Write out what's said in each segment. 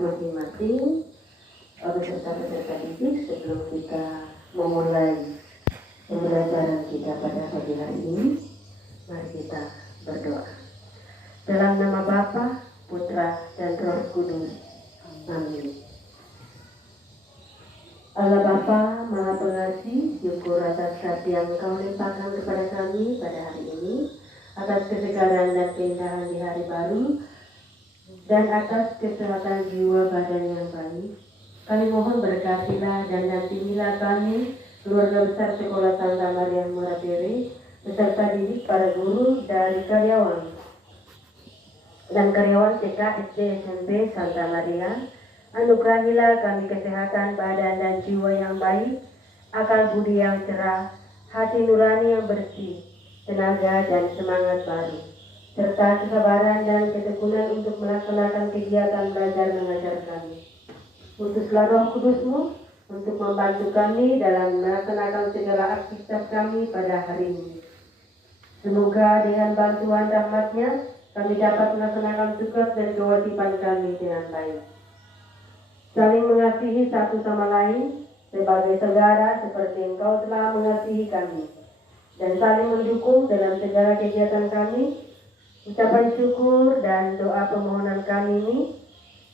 masing-masing beserta peserta didik sebelum kita memulai pembelajaran kita pada pagi hari ini. Mari kita berdoa. Dalam nama Bapa, Putra, dan Roh Kudus. Amin. Allah Bapa Maha Pengasih, syukur atas kasih yang Engkau limpahkan kepada kami pada hari ini, atas kesegaran dan keindahan di hari baru, dan atas kesehatan jiwa badan yang baik. Kami mohon berkatilah dan dampingilah kami, keluarga besar Sekolah Santa Maria Murabere, beserta didik, para guru, dari karyawan dan karyawan TK, SD, SMP Santa Maria. Anugerahilah kami kesehatan badan dan jiwa yang baik, akal budi yang cerah, hati nurani yang bersih, tenaga dan semangat baru, serta kesabaran dan ketekunan untuk melaksanakan kegiatan belajar mengajar kami. Utuslah Roh Kudus-Mu untuk membantu kami dalam melaksanakan segala aktivitas kami pada hari ini. Semoga dengan bantuan rahmat-Nya kami dapat melaksanakan tugas dan kewajiban kami dengan baik. Saling mengasihi satu sama lain sebagai saudara seperti Engkau telah mengasihi kami, dan saling mendukung dalam segala kegiatan kami. Ucapan syukur dan doa permohonan kami ini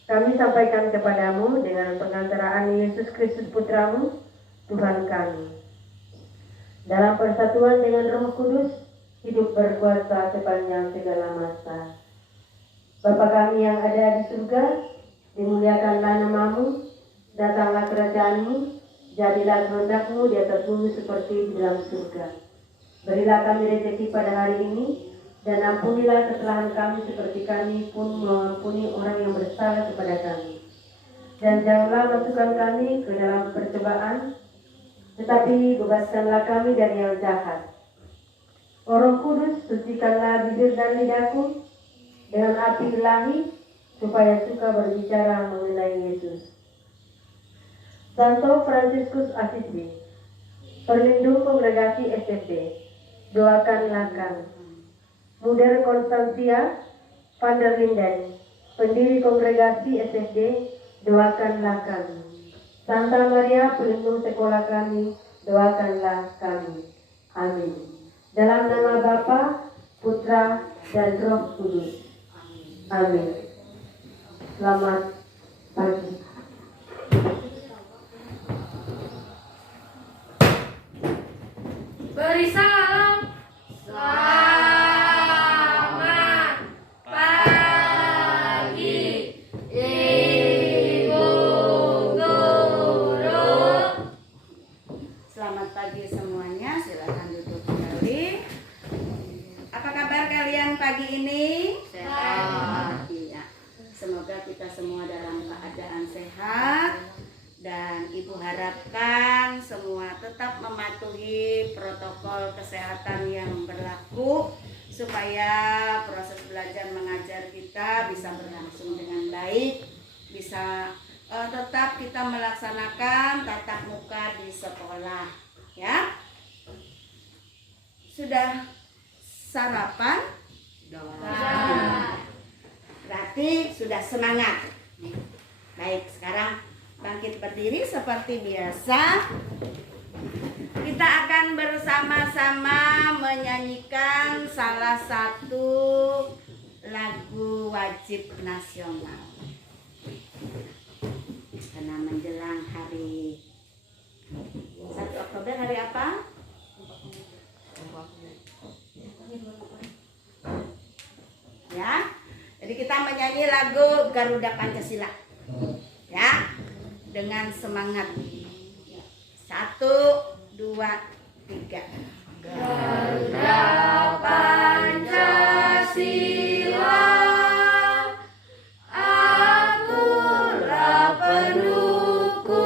kami sampaikan kepadamu dengan pengantaraan Yesus Kristus Putramu, Tuhan kami. Dalam persatuan dengan Roh Kudus, hidup berkuasa sepanjang segala masa. Bapa kami yang ada di surga, dimuliakanlah namamu, datanglah kerajaan-Mu, jadilah kehendak-Mu di atas bumi seperti di dalam surga. Berilah kami rezeki pada hari ini, dan ampunilah kesalahan kami seperti kami pun mengampuni orang yang bersalah kepada kami. Dan janganlah masukkan kami ke dalam percobaan, tetapi bebaskanlah kami dari yang jahat. O Roh Kudus, sucikanlah bibir dan lidahku dengan api ilahi, supaya suka berbicara mengenai Yesus. Santo Fransiskus Assisi, perlindung kongregasi SFD, doakanlah kami. Muder Konstansia van der Linden, pendiri kongregasi SFD, doakanlah kami. Santa Maria, pelindung sekolah kami, doakanlah kami. Amin. Dalam nama Bapa, Putra, dan Roh Kudus. Amin. Selamat pagi. Beri salam. Selamat pagi, Ibu Guru. Selamat pagi semuanya, silakan duduk kembali. Apa kabar kalian pagi ini? Sehat. Iya. Semoga kita semua dalam keadaan sehat, dan Ibu harapkan semua tetap mematuhi protokol kesehatan yang berlaku supaya proses belajar mengajar kita bisa berlangsung dengan baik, bisa tetap kita melaksanakan tatap muka di sekolah, ya. Sudah sarapan? Berarti sudah semangat. Baik, sekarang bangkit berdiri seperti biasa. Kita akan bersama-sama menyanyikan salah satu lagu wajib nasional. Karena menjelang hari 1 Oktober, hari apa? Ya. Jadi kita menyanyi lagu Garuda Pancasila. Ya. Dengan semangat. 1, 2, 3. Garuda Pancasila, akulah pendukungmu,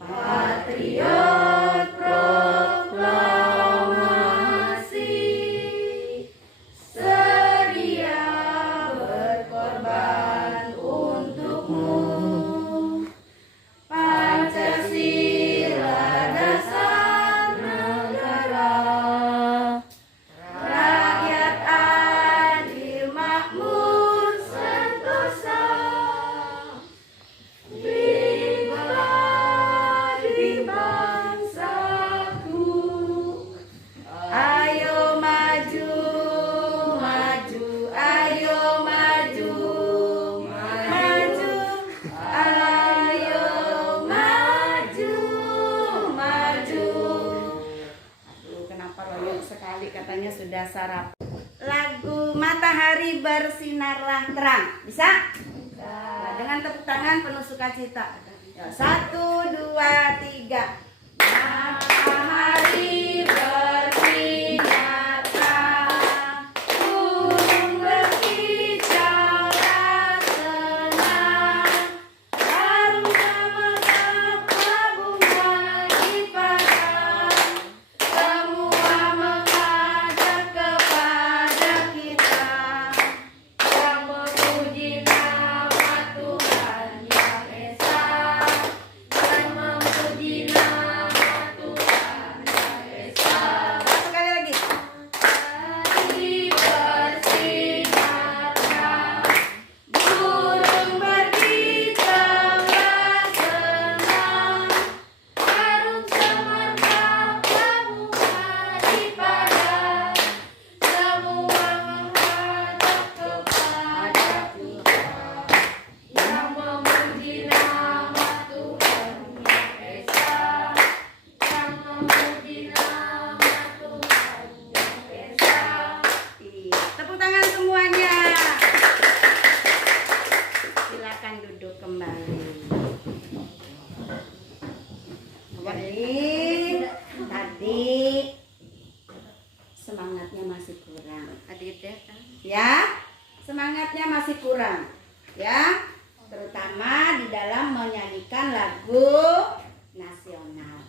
patriot proklamasi, sedia berkorban untukmu. Pancasila dasar negara, rakyat adil makmur sentosa. katanya sudah sarapan. Lagu Matahari Bersinarlah Terang. Bisa? Nah, dengan tepuk tangan penuh sukacita. Ya, 1, 2, 3. Matahari bersinar terang, gunung berkicau senang, harum semerbak bunga di padang, semua mengajak kepada kita yang memuji nama Tuhan yang Esa, dan memuji nama Tuhan yang Esa. Satu kali lagi. Matahari bersinar terang, gunung berkicau senang, harum semerbak bunga di padang, semua menghadap kepada kita yang memuji nama Tuhan yang Esa, yang memuji nama Tuhan yang Esa. Iya, tepuk tangan semuanya. Silakan duduk kembali. Tadi semangatnya masih kurang. Ya, semangatnya masih kurang. Ya, terutama di dalam menyanyikan lagu nasional.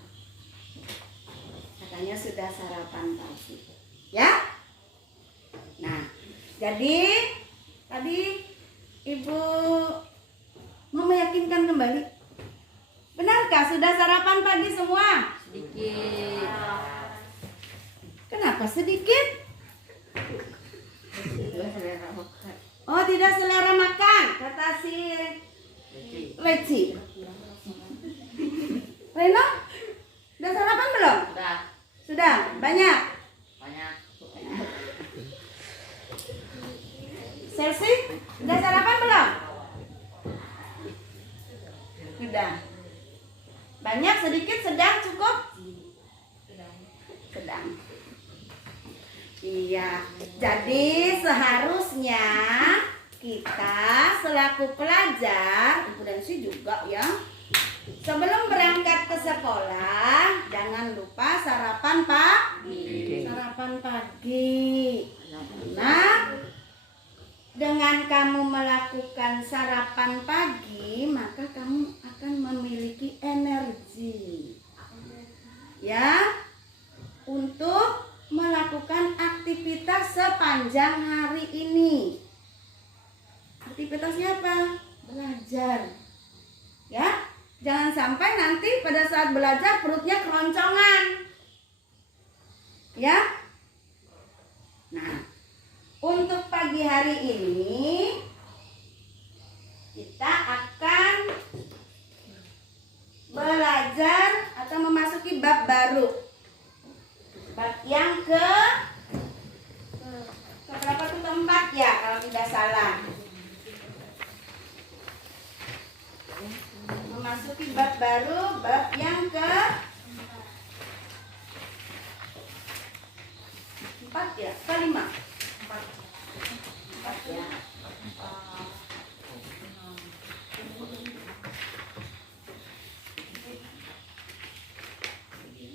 Katanya sudah sarapan pagi. Ya. Nah, jadi tadi Ibu mau meyakinkan kembali. Benarkah sudah sarapan pagi semua? Sedikit. Kenapa sedikit? Oh, tidak selera makan, kata si Leci. Reno, udah sarapan belum? Udah Sudah, banyak. banyak. Selsi, udah sarapan belum? Udah. Banyak, sedikit, sedang, cukup? Sedang. Iya, jadi seharusnya kita selaku pelajar, Ibu dan Si juga ya, sebelum berangkat ke sekolah, jangan lupa sarapan pagi. Sarapan pagi. Nah, dengan kamu melakukan sarapan pagi, maka kamu akan memiliki energi. Ya, untuk melakukan aktivitas sepanjang hari ini. Aktivitasnya apa? Belajar. Ya, jangan sampai nanti pada saat belajar perutnya keroncongan. Ya. Nah, untuk pagi hari ini kita akan belajar atau memasuki bab baru. Bab yang berapa tuh, keempat ya kalau tidak salah. Memasuki bab baru, bab yang empat ya, kelima. Empat ya.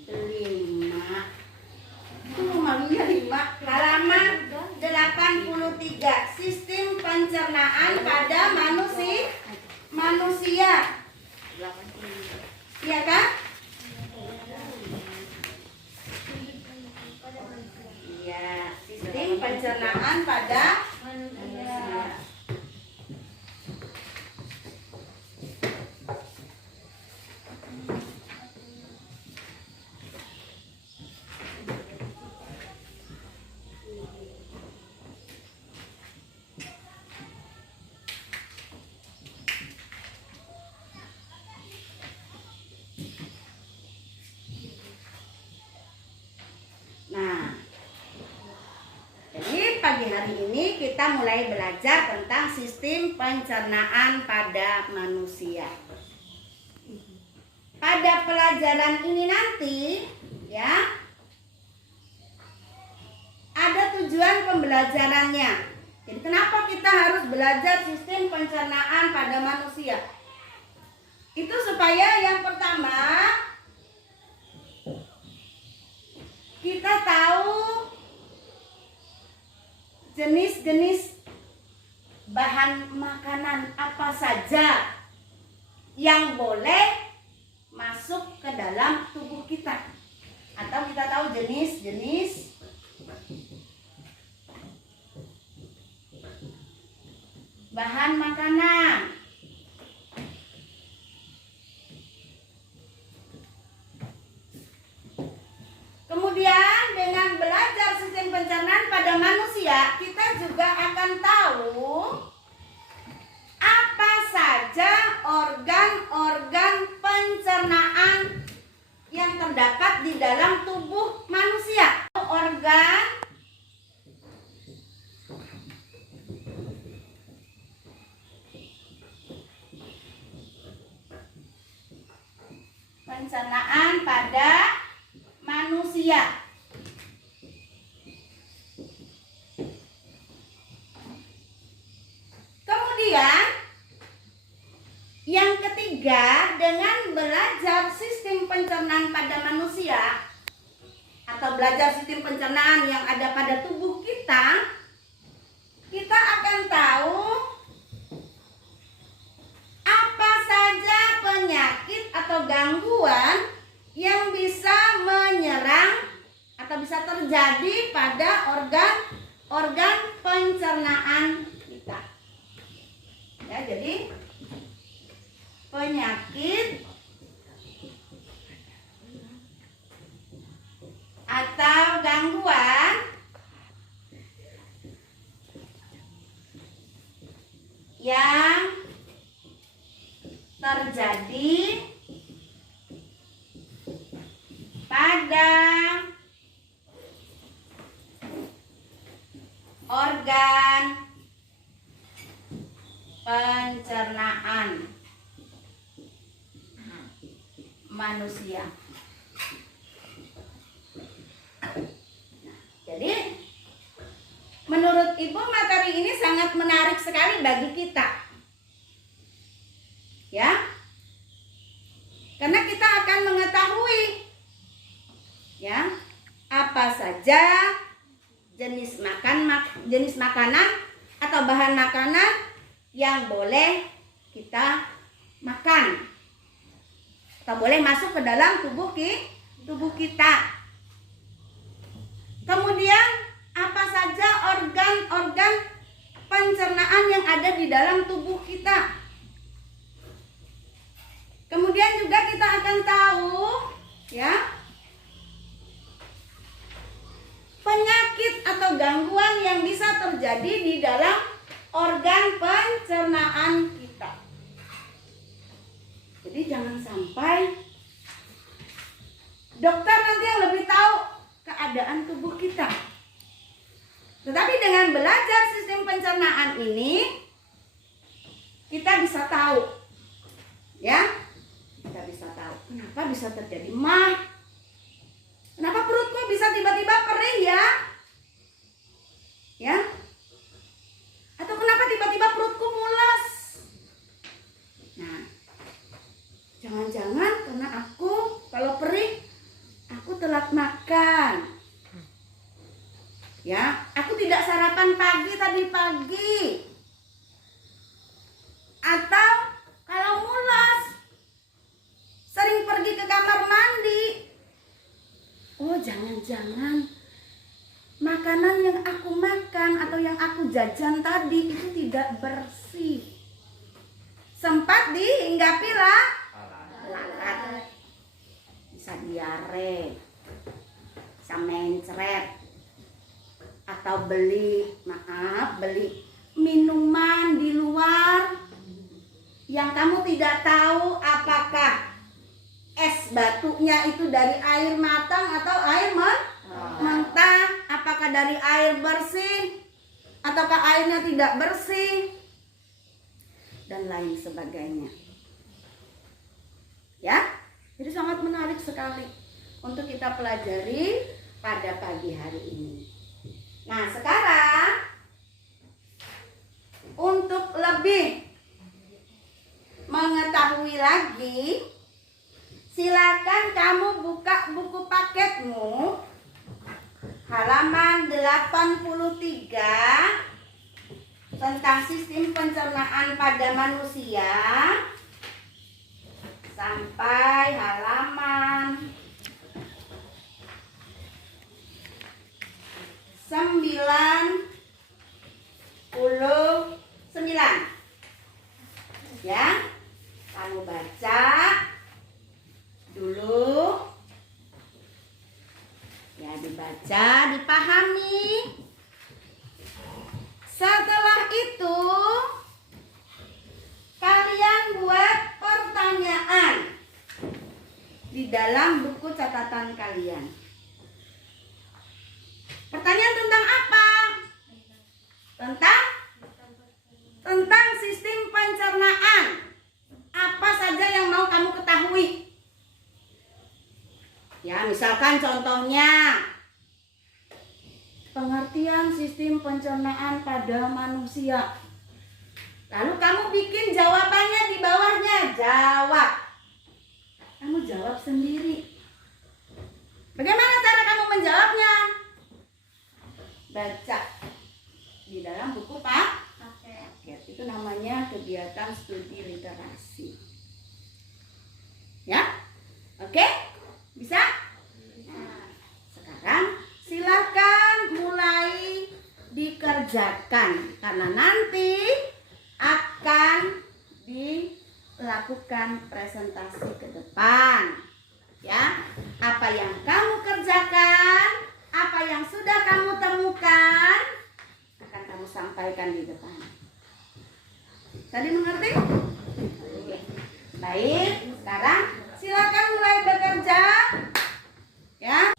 Lima. Malunya 5. Halaman 83. Sistem pencernaan pada manusia. Iya kan? Iya, sistem pencernaan pada manusia. Nah, jadi pagi hari ini kita mulai belajar tentang sistem pencernaan pada manusia. Pada pelajaran ini nanti, ya, tujuan pembelajarannya. Jadi kenapa kita harus belajar sistem pencernaan pada manusia? Itu supaya yang pertama kita tahu jenis-jenis bahan makanan apa saja yang boleh masuk ke dalam tubuh kita. Atau kita tahu jenis-jenis bahan makanan. Kemudian dengan belajar sistem pencernaan pada manusia, kita juga akan tahu apa saja organ-organ pencernaan yang terdapat di dalam tubuh manusia. Organ pencernaan pada manusia. Kemudian yang ketiga, dengan belajar sistem pencernaan pada manusia atau belajar sistem pencernaan yang ada pada tubuh kita, kita akan tahu apa saja penyakit atau gangguan yang bisa menyerang atau bisa terjadi pada organ-organ pencernaan kita. Ya, jadi penyakit atau gangguan yang terjadi pada organ pencernaan manusia. Jadi menurut Ibu materi ini sangat menarik sekali bagi kita. Ya. Karena kita akan mengetahui ya, apa saja jenis makanan atau bahan makanan yang boleh kita makan atau boleh masuk ke dalam tubuh kita. Kemudian apa saja organ-organ pencernaan yang ada di dalam tubuh kita. Kemudian juga kita akan tahu ya, penyakit atau gangguan yang bisa terjadi di dalam organ pencernaan kita. Jadi jangan sampai dokter nanti yang lebih tahu keadaan tubuh kita. Tetapi dengan belajar sistem pencernaan ini, kita bisa tahu ya, kita bisa tahu kenapa bisa terjadi mah, kenapa perutku bisa tiba-tiba perih ya, atau kenapa tiba-tiba perutku mules. Nah, jangan-jangan karena aku kalau perih aku telat makan. Ya, aku tidak sarapan pagi tadi pagi. Atau kalau mules sering pergi ke kamar mandi. Oh, jangan-jangan makanan yang aku makan atau yang aku jajan tadi itu tidak bersih. Sempat dihinggapi lalat. Bisa diare, bisa mencret, atau beli minuman di luar yang kamu tidak tahu apakah es batunya itu dari air matang atau air mentah, apakah dari air bersih ataukah airnya tidak bersih, dan lain sebagainya. Ya, jadi sangat menarik sekali untuk kita pelajari pada pagi hari ini. Nah, sekarang untuk lebih mengetahui lagi, silakan kamu buka buku paketmu halaman 83 tentang sistem pencernaan pada manusia sampai halaman 99. Ya, kamu baca dulu. Ya, dibaca, dipahami. Setelah itu kalian buat pertanyaan di dalam buku catatan kalian. Pertanyaan tentang apa? Tentang sistem pencernaan. Apa saja yang mau kamu ketahui? Ya, misalkan contohnya pengertian sistem pencernaan pada manusia. Lalu kamu bikin jawabannya di bawahnya. Jawab. Kamu jawab sendiri. Bagaimana cara kamu menjawabnya? Baca di dalam buku paket. Itu namanya kegiatan studi literasi. Ya? Oke? Bisa? Nah, sekarang silakan mulai dikerjakan karena nanti akan dilakukan presentasi ke depan. Ya, apa yang kamu kerjakan, apa yang sudah kamu temukan akan kamu sampaikan di depan. Tadi mengerti? Oke. Baik, sekarang silakan mulai bekerja. Ya.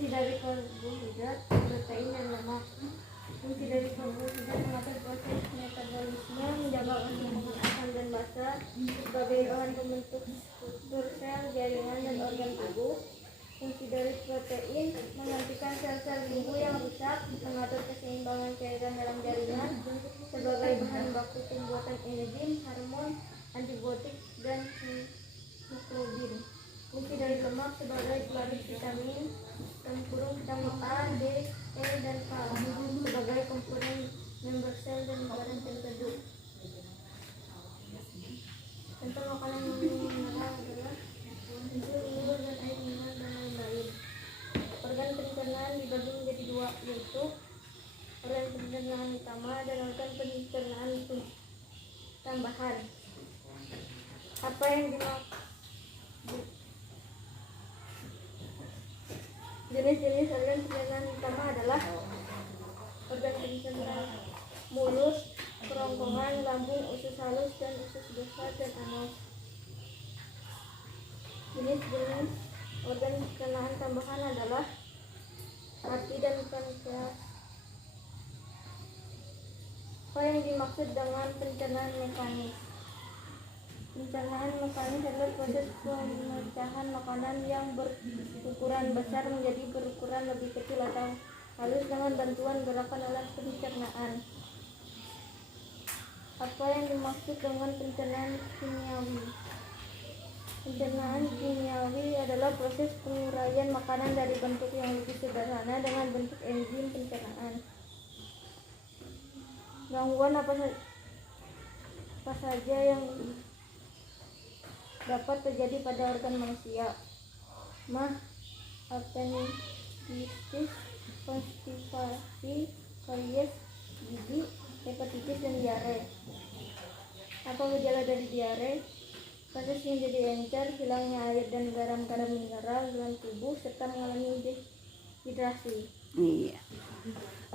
Fungsi dari karbohidrat, protein, dan lemak. Fungsi dari karbohidrat mengatur proses metabolisme, menjaga keseimbangan asam dan basa sebagai bahan pembentuk struktur sel, jaringan, dan organ tubuh. Fungsi dari protein menghentikan sel-sel tubuh yang rusak, mengatur keseimbangan cairan dalam jaringan sebagai bahan baku pembuatan enzim, hormon, antibiotik, dan hemoglobin. Fungsi dari lemak sebagai pelarut vitamin, vitamin A, D, E, dan K sebagai komponen member sel dan garam tertentu. Contoh makanan yang mineral adalah susu, telur, dan air mineral dan lain-lain. Organ pencernaan dibagi menjadi dua, yaitu organ pencernaan utama dan organ pencernaan tambahan. Apa yang dimaksud? Jenis-jenis organ pencernaan utama adalah organ pencernaan mulut, kerongkongan, lambung, usus halus, dan usus besar, dan anus. Jenis-jenis organ pencernaan tambahan adalah hati dan pankreas. Apa yang dimaksud dengan pencernaan mekanis? Pencernaan mekanis adalah proses pemecahan makanan yang berukuran besar menjadi berukuran lebih kecil atau halus dengan bantuan gerakan alat pencernaan. Apa yang dimaksud dengan pencernaan kimiawi? Pencernaan kimiawi adalah proses penguraian makanan dari bentuk yang lebih sederhana dengan bentuk enzim pencernaan. Gangguan apa saja yang dapat terjadi pada organ manusia? Mah, appendicitis, konstipasi, karies, gigi, hepatitis, dan diare. Apa gejala dari diare? Proses menjadi encer, hilangnya air dan garam-garam mineral dalam tubuh, serta mengalami dehidrasi. Iya.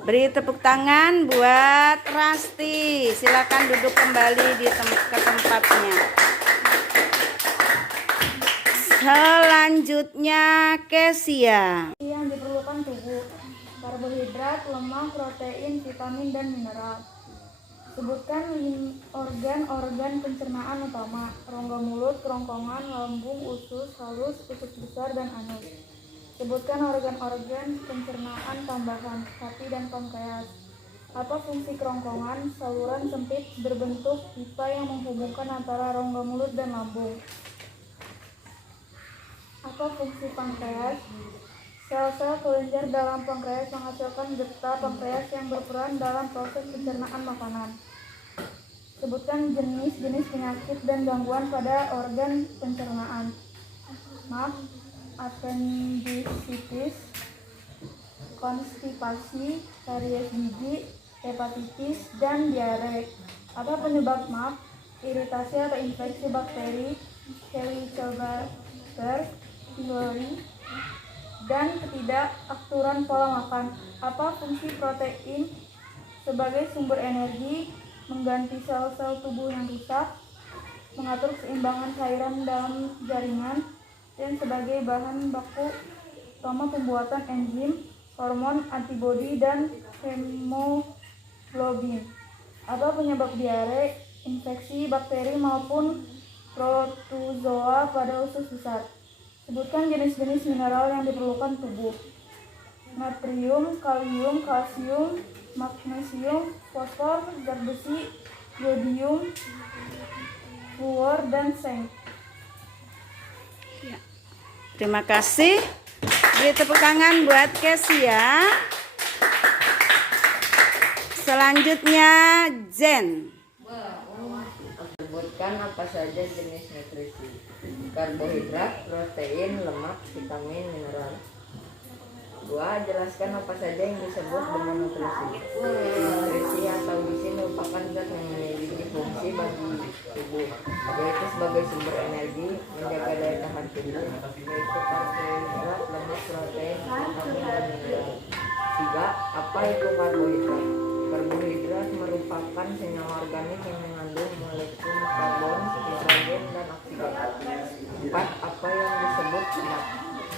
Beri tepuk tangan buat Rasti. Silakan duduk kembali di ke tempatnya. Selanjutnya Kesia. Yang diperlukan tubuh: karbohidrat, lemak, protein, vitamin, dan mineral. Sebutkan organ-organ pencernaan utama: rongga mulut, kerongkongan, lambung, usus halus, usus besar, dan anus. Sebutkan organ-organ pencernaan tambahan: hati dan pankreas. Apa fungsi kerongkongan? Saluran sempit berbentuk pipa yang menghubungkan antara rongga mulut dan lambung. Apa fungsi pankreas? Sel-sel kelenjar dalam pankreas menghasilkan getah pankreas yang berperan dalam proses pencernaan makanan. Sebutkan jenis-jenis penyakit dan gangguan pada organ pencernaan. Maaf, appendicitis, konstipasi, karies gigi, hepatitis, dan diare. Apa penyebab MAP? Iritasi atau infeksi bakteri, Helicobacter pylori, dan ketidakaturan pola makan. Apa fungsi protein? Sebagai sumber energi, mengganti sel-sel tubuh yang rusak, mengatur keseimbangan cairan dalam jaringan, dan sebagai bahan baku utama pembuatan enzim, hormon, antibodi, dan hemoglobin. Apa penyebab diare? Infeksi bakteri maupun protozoa pada usus besar. Sebutkan jenis-jenis mineral yang diperlukan tubuh: natrium, kalium, kalsium, magnesium, fosfor, zat besi, yodium, fluor, dan seng. Ya. Terima kasih. Beri tepuk tangan buat Kesia. Selanjutnya Zen. Sebutkan apa saja jenis nutrisi: karbohidrat, protein, lemak, vitamin, mineral. 2. Jelaskan apa saja yang disebut dengan nutrisi. Nutrisi atau gizi merupakan zat yang memiliki fungsi bagi tubuh, yaitu sebagai sumber energi, menjaga daya tahan tubuh, yaitu karbohidrat, lemak, protein, vitamin, dan mineral. 3. Apa itu karbohidrat? Karbohidrat merupakan senyawa organik yang mengandung molekul karbon, hidrogen, dan oksigen. 4. Apa yang disebut lemak?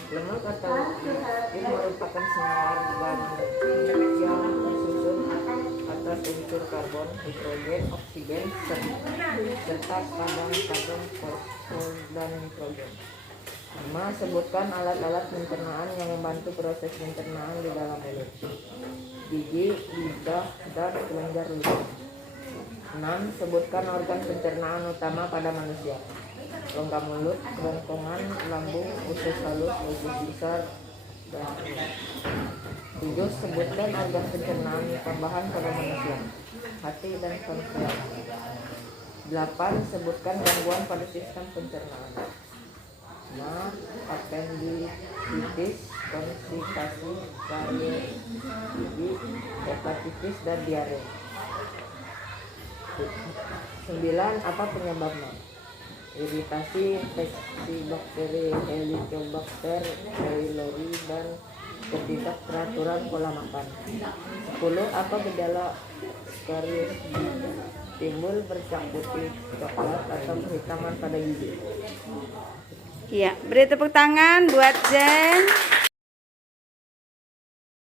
Lemak atau lipid merupakan akan senyawa yang tersusun atas unsur karbon, hidrogen, oksigen, serta kadang karbon, fosfor, dan nitrogen. 5. Sebutkan alat-alat pencernaan yang membantu proses pencernaan di dalam mulut. Gigi, lidah, dan kelenjar ludah. 6. Sebutkan organ pencernaan utama pada manusia. Rongga mulut, kerongkongan, lambung, usus halus, usus besar, dan 7. Sebutkan organ pencernaan tambahan pada manusia. Hati dan pankreas. 8. Sebutkan gangguan pada sistem pencernaan. Nah, appendicitis, konstipasi, karies gigi, hepatitis, dan diare. 9. Apa penyebabnya? Iritasi, infeksi bakteri Helicobacter pylori, dan ketidakteraturan pola makan. 10. Apa gejala karies gigi? Timbul bercak putih, coklat, atau kehitaman pada gigi. Iya, beri tepuk tangan buat Jen.